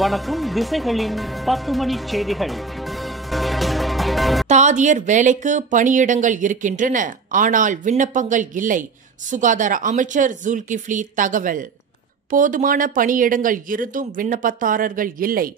வணக்கம். திசைகளின் 10 மணி செய்திகள். தாதியர் வேலைக்கு பணியிடங்கள் இருக்கின்றன, ஆனால் விண்ணப்பங்கள் இல்லை. சுகாதார அமைச்சர் ஜுல்கிஃப்லி தகவல். போதுமான பணியிடங்கள் இருந்தும் விண்ணப்பதாரர்கள் இல்லை.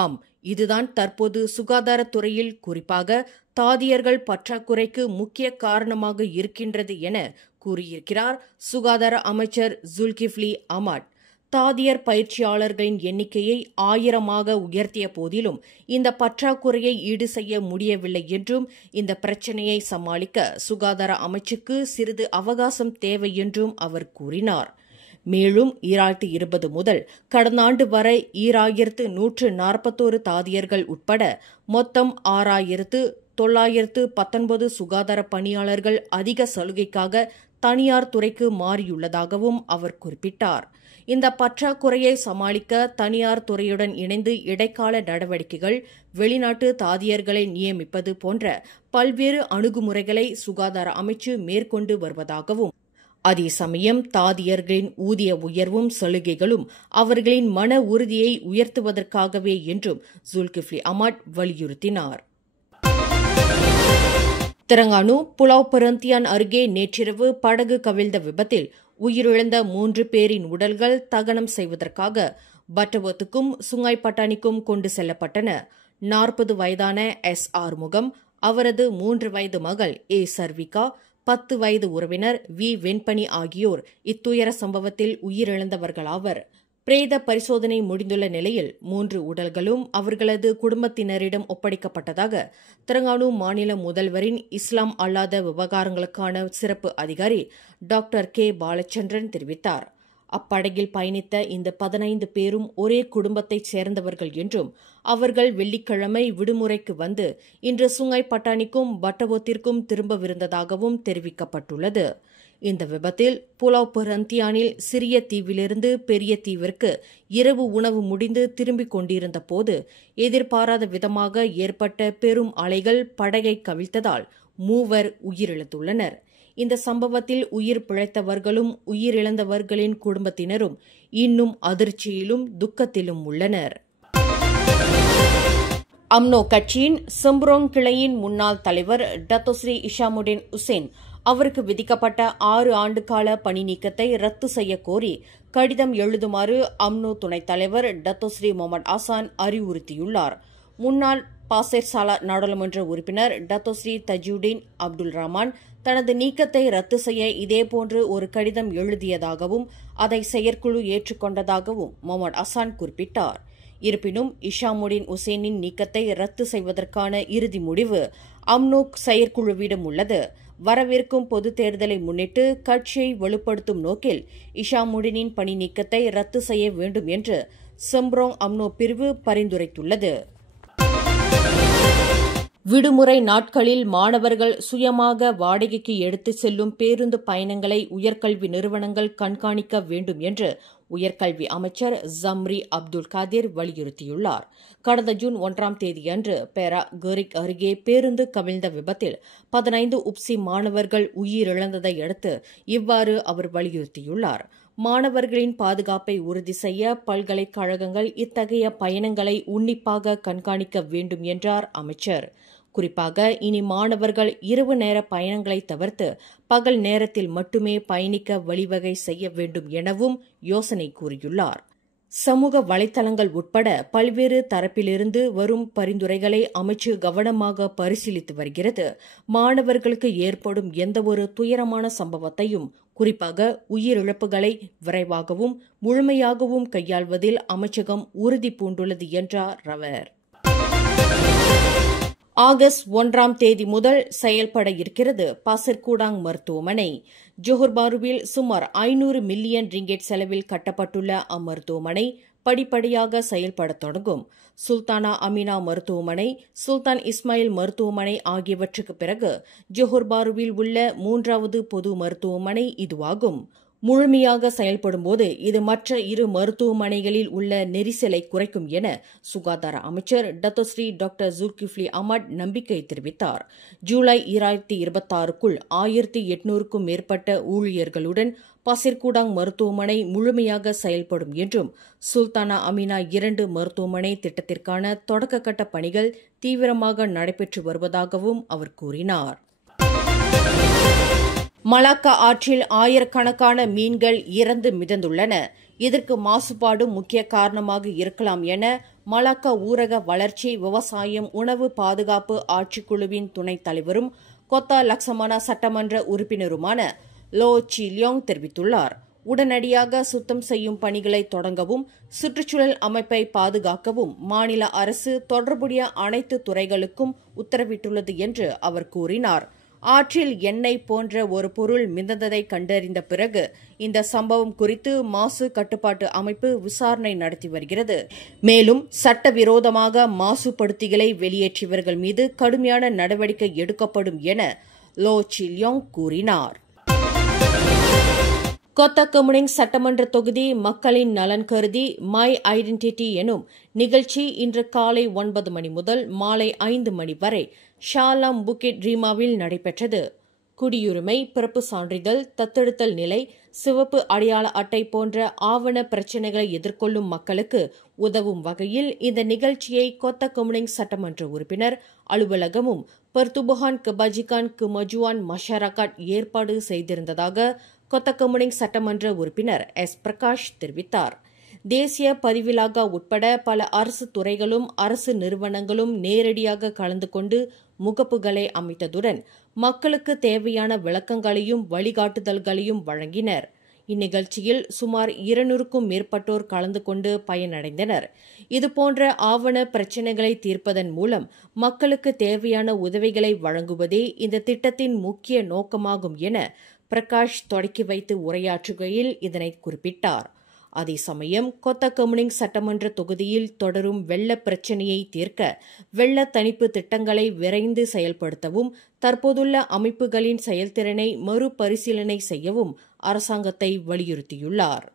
ஆம், இதுதான் தற்போது சுகாதாரத்துறையில் குறிப்பாக தாதியர்கள் பற்றாக்குறைக்கு முக்கிய காரணமாக இருக்கின்றது என கூறியிருக்கிறார் சுகாதார அமைச்சர் ஜுல்கிஃப்லி அஹ்மத். தாதியர் பயிற்சியாளர்களின் எண்ணிக்கையை 1000 உயர்த்திய போதிலும் இந்த பற்றாக்குறையை ஈடு செய்ய முடியவில்லை என்றும், இந்த பிரச்சினையை சமாளிக்க சுகாதார அமைச்சுக்கு சிறிது அவகாசம் தேவை என்றும் அவர் கூறினார். மேலும் 2020 முதல் கடந்த ஆண்டு வரை 2141 தாதியர்கள் உட்பட மொத்தம் 6919 சுகாதார பணியாளர்கள் அதிக சலுகைக்காக தனியார் துறைக்கு மாறியுள்ளதாகவும் அவர் குறிப்பிட்டார். இந்த பற்றாக்குறையை சமாளிக்க தனியார் துறையுடன் இணைந்து இடைக்கால நடவடிக்கைகள், வெளிநாட்டு தாதியர்களை நியமிப்பது போன்ற பல்வேறு அணுகுமுறைகளை சுகாதார அமைச்சு மேற்கொண்டு வருவதாகவும், அதே சமயம் தாதியர்களின் ஊதிய உயர்வும் சலுகைகளும் அவர்களின் மன உறுதியை உயர்த்துவதற்காகவே என்றும் ஜுல்கிஃப்லி அஹ்மத் வலியுறுத்தினார். தெலங்கானா புலாவ் பரந்தியான் அருகே நேற்றிரவு படகு கவிழ்ந்த விபத்தில் உயிரிழந்த 3 பேரின் உடல்கள் தகனம் செய்வதற்காக பட்டவத்துக்கும் சுங்காய்பட்டாணிக்கும் கொண்டு செல்லப்பட்டன. 40 வயதான எஸ் ஆறுமுகம், அவரது 3 வயது மகள் ஏ சர்விகா, 10 வயது உறவினர் வி வெண்பணி ஆகியோர் இத்துயர சம்பவத்தில் உயிரிழந்தவர்களாவர். பிரேத பரிசோதனை முடிந்துள்ள நிலையில் 3 உடல்களும் அவர்களது குடும்பத்தினரிடம் ஒப்படைக்கப்பட்டதாக தெலங்கானா மாநில முதல்வரின் இஸ்லாம் அல்லாத விவகாரங்களுக்கான சிறப்பு அதிகாரி டாக்டர் கே பாலச்சந்திரன் தெரிவித்தார். அப்படகில் பயணித்த இந்த 15 பேரும் ஒரே குடும்பத்தைச் சேர்ந்தவர்கள் என்றும், அவர்கள் வெள்ளிக்கிழமை விடுமுறைக்கு வந்து இன்று சுங்காய்பட்டாணிக்கும் பட்டவோத்திற்கும் திரும்பவிருந்ததாகவும் தெரிவிக்கப்பட்டுள்ளது. இந்த விபத்தில் புலாவ் பரந்தியானில் சிறிய தீவிலிருந்து பெரிய தீவிற்கு இரவு உணவு முடிந்து திரும்பிக் கொண்டிருந்த போது எதிர்பாராத விதமாக ஏற்பட்ட பெரும் அலைகள் படகை கவிழ்த்ததால் 3 உயிரிழந்துள்ளனர். இந்த சம்பவத்தில் உயிர் பிழைத்தவர்களும் உயிரிழந்தவர்களின் குடும்பத்தினரும் இன்னும் அதிர்ச்சியிலும் துக்கத்திலும் உள்ளனர். அம்னோ கட்சியின் செம்புரோங் கிளையின் முன்னாள் தலைவர் டத்தோஸ்ரீ இஷாமுடின் உசேன் அவருக்கு விதிக்கப்பட்ட 6 ஆண்டு கால பணி நீக்கத்தை ரத்து செய்ய கோரி கடிதம் எழுதுமாறு அம்னோ துணைத் தலைவர் டத்தோஸ்ரீ முகமது ஆசான் அறிவுறுத்தியுள்ளார். முன்னாள் பாசேர்சாலா நாடாளுமன்ற உறுப்பினர் டத்தோஸ்ரீ தஜுடீன் அப்துல் ரஹ்மான் தனது நீக்கத்தை ரத்து செய்ய இதேபோன்று ஒரு கடிதம் எழுதியதாகவும் அதை செயற்குழு ஏற்றுக்கொண்டதாகவும் முகமது ஆசான் குறிப்பிட்டார். இருப்பினும் இஷாமுடின் உசேனின் நீக்கத்தை ரத்து செய்வதற்கான இறுதி முடிவு அம்னோ செயற்குழுவிடம் உள்ளது. வரவிருக்கும் பொதுத் தேர்தலை முன்னிட்டு கட்சியை வலுப்படுத்தும் நோக்கில் இஷாமுடினின் பணி நீக்கத்தை ரத்து செய்ய வேண்டும் என்று செம்புரோங் அம்னோ பிரிவு பரிந்துரைத்துள்ளது. விடுமுறை நாட்களில் மாணவர்கள் சுயமாக வாடகைக்கு எடுத்துச் செல்லும் பேருந்து பயணங்களை உயர்கல்வி நிறுவனங்கள் கண்காணிக்க வேண்டும் என்று உயர்கல்வி அமைச்சர் ஜம்ரி அப்துல் காதிர் வலியுறுத்தியுள்ளார். கடந்த ஜூன் 1ஆம் தேதியன்று பேரா கரிக் அருகே பேருந்து கவிழ்ந்த விபத்தில் 15 உப்சி மாணவர்கள் உயிரிழந்ததை அடுத்து இவ்வாறு அவர் வலியுறுத்தியுள்ளார். மாணவர்களின் பாதுகாப்பை உறுதி செய்ய பல்கலைக்கழகங்கள் இத்தகைய பயணங்களை உன்னிப்பாக கண்காணிக்க வேண்டும் என்றார் அமைச்சர். குறிப்பாக இனி மாணவர்கள் இரவு நேர பயணங்களை தவிர்த்து பகல் நேரத்தில் மட்டுமே பயணிக்க வழிவகை செய்ய வேண்டும் எனவும் யோசனை கூறியுள்ளார். சமூக வலைதளங்கள் உட்பட பல்வேறு தரப்பிலிருந்து வரும் பரிந்துரைகளை அமைச்சு கவனமாக பரிசீலித்து வருகிறது. மாணவர்களுக்கு ஏற்படும் எந்தவொரு துயரமான சம்பவத்தையும், குறிப்பாக உயிரிழப்புகளை விரைவாகவும் முழுமையாகவும் கையாள்வதில் அமைச்சகம் உறுதி பூண்டுள்ளது என்றார் அவர். ஆகஸ்ட் 1ஆம் தேதி முதல் செயல்பட இருக்கிறது பாசர்கூடாங் மருத்துவமனை. ஜோஹர் பாருவில் சுமார் 500 மில்லியன் ரிங்கெட் செலவில் கட்டப்பட்டுள்ள அம்மருத்துவமனை படிப்படியாக செயல்பட தொடங்கும். சுல்தானா அமினா மருத்துவமனை, சுல்தான் இஸ்மாயில் மருத்துவமனை ஆகியவற்றுக்கு பிறகு ஜோஹர் பாருவில் உள்ள 3வது பொது மருத்துவமனை இதுவாகும். முழுமையாக செயல்படும்போது இது மற்ற இரு மருத்துவமனைகளில் உள்ள நெரிசலை குறைக்கும் என சுகாதார அமைச்சர் டத்தோஸ்ரீ டாக்டர் ஜுல்கிஃப்லி அஹ்மத் நம்பிக்கை தெரிவித்தார். ஜூலை 2026க்குள் 1800க்கும் மேற்பட்ட ஊழியர்களுடன் பசிர்கூடாங் மருத்துவமனை முழுமையாக செயல்படும் என்றும், சுல்தானா அமினா 2 மருத்துவமனை திட்டத்திற்கான தொடக்கக்கட்ட பணிகள் தீவிரமாக நடைபெற்று வருவதாகவும் அவர் கூறினார். மலாக்கா ஆற்றில் ஆயிரக்கணக்கான மீன்கள் இறந்து மிதந்துள்ளன. இதற்கு மாசுபாடு முக்கிய காரணமாக இருக்கலாம் என மலாக்கா ஊரக வளர்ச்சி, விவசாயம், உணவு பாதுகாப்பு ஆட்சிக்குழுவின் துணைத் தலைவரும் கொத்தா லக்சமனா சட்டமன்ற உறுப்பினருமான லோ சி லியோங் தெரிவித்துள்ளார். உடனடியாக சுத்தம் செய்யும் பணிகளை தொடங்கவும், சுற்றுச்சூழல் அமைப்பை பாதுகாக்கவும் மாநில அரசு தொடர்புடைய அனைத்து துறைகளுக்கும் உத்தரவிட்டுள்ளது என்று அவர் கூறினார். ஆற்றில் எண்ணெய் போன்ற ஒரு பொருள் மிதந்ததை கண்டறிந்த பிறகு இந்த சம்பவம் குறித்து மாசு கட்டுப்பாட்டு அமைப்பு விசாரணை நடத்தி வருகிறது. மேலும் சட்டவிரோதமாக மாசுபடுத்திகளை வெளியேற்றியவர்கள் மீது கடுமையான நடவடிக்கை எடுக்கப்படும் என லோ சி லியோங் கூறினார். கொத்தகமுனிங் சட்டமன்ற தொகுதி மக்களின் நலன் கருதி மை ஐடென்டிட்டி எனும் நிகழ்ச்சி இன்று காலை 9 மணி முதல் மாலை 5 மணி வரை ஷாலாம் புக்கிட் ரீமாவில் நடைபெற்றது. குடியுரிமை, பிறப்பு சான்றிதழ், தத்தெடுத்தல் நிலை, சிவப்பு அடையாள அட்டை போன்ற ஆவண பிரச்சினைகளை எதிர்கொள்ளும் மக்களுக்கு உதவும் வகையில் இந்த நிகழ்ச்சியை கொத்தகமுனிங் சட்டமன்ற உறுப்பினர் அலுவலகமும் பர்துபுகான் கபாஜிகான் குமஜுவான் மஷாரகாட் ஏற்பாடு செய்திருந்ததாக கொத்தகமுனிங் சட்டமன்ற உறுப்பினர் எஸ் பிரகாஷ் தெரிவித்தார். தேசிய பதிவிலாகா உட்பட பல அரசு துறைகளும் அரசு நிறுவனங்களும் நேரடியாக கலந்து கொண்டு முகப்புகளை அமைத்ததுடன் மக்களுக்கு தேவையான விளக்கங்களையும் வழிகாட்டுதல்களையும் வழங்கினர். இந்நிகழ்ச்சியில் சுமார் 200க்கும் மேற்பட்டோர் கலந்து கொண்டு பயனடைந்தனர். இதுபோன்ற ஆவண பிரச்சினைகளை தீர்ப்பதன் மூலம் மக்களுக்கு தேவையான உதவிகளை வழங்குவதே இந்த திட்டத்தின் முக்கிய நோக்கமாகும் என பிரகாஷ் தொடக்கி வைத்து உரையாற்றுகையில் இதனை குறிப்பிட்டார். அதே சமயம் கொத்தகமுனிங் சட்டமன்ற தொகுதியில் தொடரும் வெள்ள பிரச்சினையை தீர்க்க வெள்ள தணிப்பு திட்டங்களை விரைந்து செயல்படுத்தவும், தற்போதுள்ள அமைப்புகளின் செயல்திறனை மறுபரிசீலனை செய்யவும் அரசாங்கத்தை வலியுறுத்தியுள்ளார்.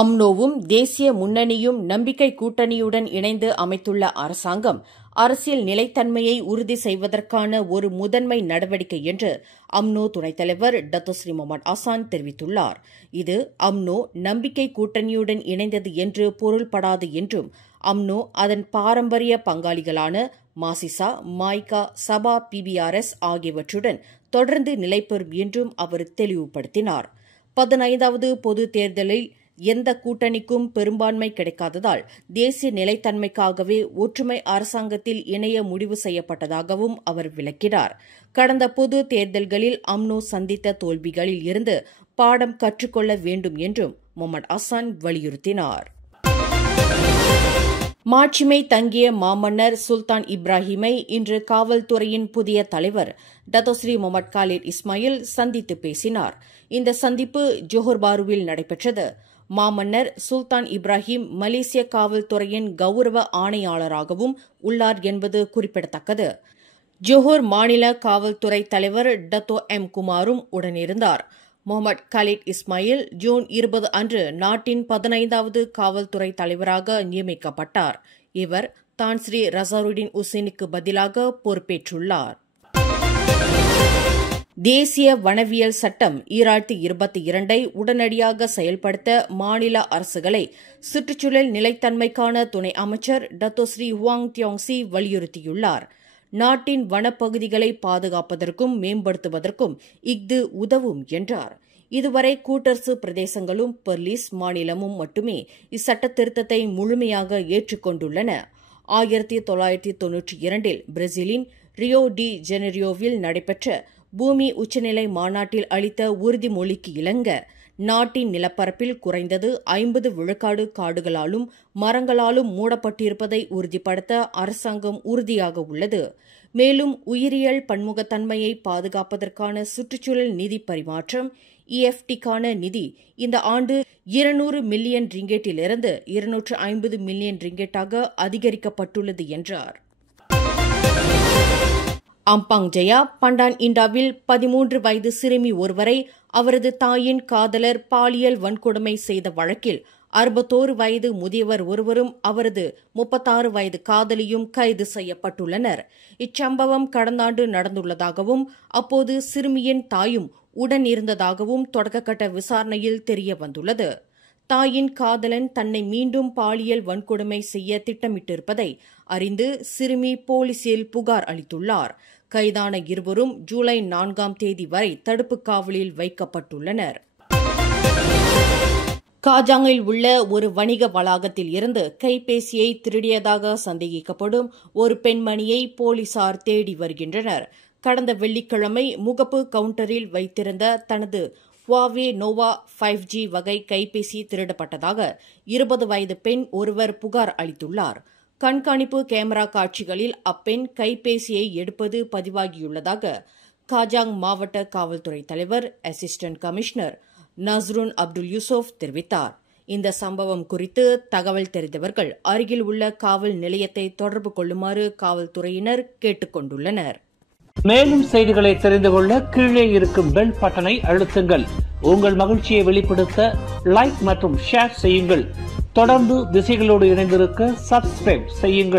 அம்னோவும் தேசிய முன்னணியும் நம்பிக்கை கூட்டணியுடன் இணைந்து அமைத்துள்ள அரசாங்கம் அரசியல் நிலைத்தன்மையை உறுதி செய்வதற்கான ஒரு முதன்மை நடவடிக்கை என்று அம்னோ துணைத் தலைவர் டத்தோஸ்ரீ முகமது அசான் தெரிவித்துள்ளார். இது அம்னோ நம்பிக்கை கூட்டணியுடன் இணைந்தது என்று பொருள்படாது என்றும், அம்னோ அதன் பாரம்பரிய பங்காளிகளான மாசிசா, மாய்கா, சபா, பிபிஆர்எஸ் ஆகியவற்றுடன் தொடர்ந்து நிலைபெறும் என்றும் அவர் தெளிவுபடுத்தினார். 15வது பொது தேர்தலில் எந்த கூட்டணிக்கும் பெரும்பான்மை கிடைக்காததால் தேசிய நிலைத்தன்மைக்காகவே ஒற்றுமை அரசாங்கத்தில் இணைய முடிவு செய்யப்பட்டதாகவும் அவர் விளக்கினார். கடந்த பொது தேர்தல்களில் அம்னோ சந்தித்த தோல்விகளில் இருந்து பாடம் கற்றுக்கொள்ள வேண்டும் என்றும் முகமது அசான் வலியுறுத்தினார். மாட்சிமை தங்கிய மாமன்னர் சுல்தான் இப்ராஹிமை இன்று காவல்துறையின் புதிய தலைவர் டத்தோஸ்ரீ முகமது காலித் இஸ்மாயில் சந்தித்து பேசினார். இந்த சந்திப்பு ஜோஹர் பாருவில் நடைபெற்றது. மாமன்னர் சுல்தான் இப்ராஹிம் மலேசிய காவல்துறையின் கௌரவ ஆணையாளராகவும் உள்ளார் என்பது குறிப்பிடத்தக்கது. ஜோஹர் மாநில காவல்துறை தலைவர் டத்தோ எம் குமாரும் உடனிருந்தார். முகமது காலித் இஸ்மாயில் ஜூன் 20 அன்று நாட்டின் 15வது காவல்துறை தலைவராக நியமிக்கப்பட்டார். இவர் தான் ஸ்ரீ ரசாருடின் உசேனுக்கு பதிலாக பொறுப்பேற்றுள்ளார். தேசிய வனவியல் சட்டம் 2022 உடனடியாக செயல்படுத்த மாநில அரசுகளை சுற்றுச்சூழல் நிலைத்தன்மைக்கான துணை அமைச்சர் டத்தோஸ்ரீ ஹுவாங் தியோங்சி வலியுறுத்தியுள்ளார். நாட்டின் வனப்பகுதிகளை பாதுகாப்பதற்கும் மேம்படுத்துவதற்கும் இஃது உதவும் என்றார். இதுவரை கூட்டரசு பிரதேசங்களும் பெர்லிஸ் மாநிலமும் மட்டுமே இச்சட்ட திருத்தத்தை முழுமையாக ஏற்றுக்கொண்டுள்ளன. 1992 பிரேசிலின் ரியோ டி ஜெனரியோவில் நடைபெற்ற பூமி உச்சநிலை மாநாட்டில் அளித்த உறுதிமொழிக்கு இணங்க நாட்டின் நிலப்பரப்பில் குறைந்தது 50 விழுக்காடு காடுகளாலும் மரங்களாலும் மூடப்பட்டிருப்பதை உறுதிப்படுத்த அரசாங்கம் உறுதியாக உள்ளது. மேலும் உயிரியல் பன்முகத்தன்மையை பாதுகாப்பதற்கான சுற்றுச்சூழல் நிதி பரிமாற்றம் EFTக்கான நிதி இந்த ஆண்டு 200 மில்லியன் ரிங்கெட்டிலிருந்து 250 மில்லியன் ரிங்கெட்டாக அதிகரிக்கப்பட்டுள்ளது என்றார். அம்பாங் ஜெயா பண்டான் இண்டாவில் 13 வயது சிறுமி ஒருவரை அவரது தாயின் காதலர் பாலியல் வன்கொடுமை செய்த வழக்கில் 61 வயது முதியவர் ஒருவரும் அவரது 36 வயது காதலியும் கைது செய்யப்பட்டுள்ளனர். இச்சம்பவம் கடந்த ஆண்டு நடந்துள்ளதாகவும் அப்போது சிறுமியின் தாயும் உடன் இருந்ததாகவும் தொடக்கக்கட்ட விசாரணையில் தெரியவந்துள்ளது. தாயின் காதலன் தன்னை மீண்டும் பாலியல் வன்கொடுமை செய்ய திட்டமிட்டிருப்பதை அறிந்து சிறுமி போலீசில் புகார் அளித்துள்ளார். கைதான இருவரும் ஜூலை 4ஆம் தேதி வரை தடுப்பு காவலில் வைக்கப்பட்டுள்ளனர். காஜாங்கில் உள்ள ஒரு வணிக வளாகத்தில் இருந்து கைபேசியை திருடியதாக சந்தேகிக்கப்படும் ஒரு பெண்மணியை போலீசார் தேடி வருகின்றனர். கடந்த வெள்ளிக்கிழமை முகப்பு கவுண்டரில் வைத்திருந்த தனது ஹுவாவே நோவா 5G வகை கைபேசி திருடப்பட்டதாக 20 வயது பெண் ஒருவர் புகார் அளித்துள்ளார். கண்காணிப்பு கேமரா காட்சிகளில் அப்பெண் கைபேசியை எடுப்பது பதிவாகியுள்ளதாக காஜாங் மாவட்ட காவல்துறை தலைவர் அசிஸ்டன்ட் கமிஷனர் நஸ்ருன் அப்துல் யூசுப் தெரிவித்தார். இந்த சம்பவம் குறித்து தகவல் தெரிந்தவர்கள் அருகில் உள்ள காவல் நிலையத்தை தொடர்பு கொள்ளுமாறு காவல்துறையினர் கேட்டுக் கொண்டுள்ளனர். மேலும் செய்திகளை தெரிந்து கொள்ள கீழே இருக்கும் பெல் பட்டனை அழுத்துங்கள். உங்கள் மகிழ்ச்சியை வெளிப்படுத்த லைக் மற்றும் ஷேர் செய்யுங்கள். தொடர்ந்து திசைகளோடு இணைந்திருக்க சப்ஸ்கிரைப் செய்யுங்கள்.